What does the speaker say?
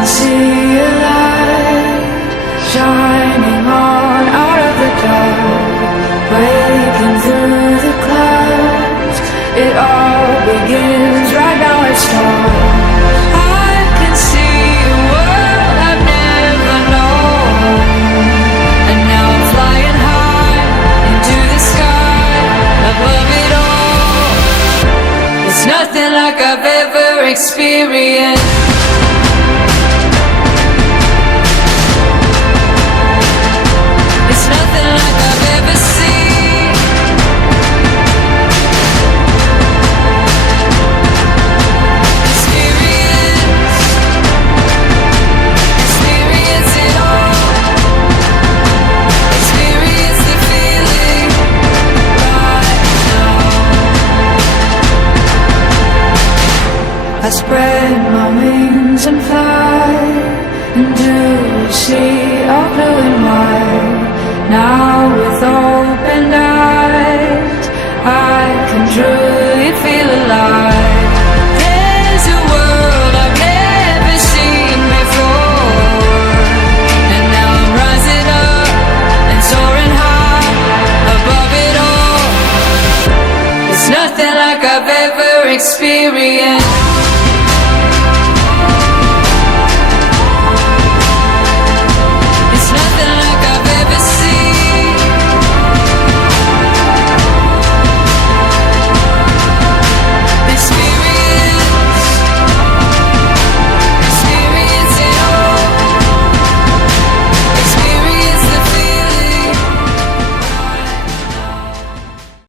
can see a light shining on out of the dark, breaking through the clouds. It all begins right now, it starts. I can see a world I've never known, and now I'm flying high into the sky above it all. It's nothing like I've ever experienced. It's nothing like I've ever seen. Experience it all. Experience the feeling right now. I spread my wings and fly into a sea of blue and white. Now with opened eyes, I can truly feel alive. There's a world I've never seen before, and now I'm rising up and soaring high above it all. It's nothing like I've ever experienced.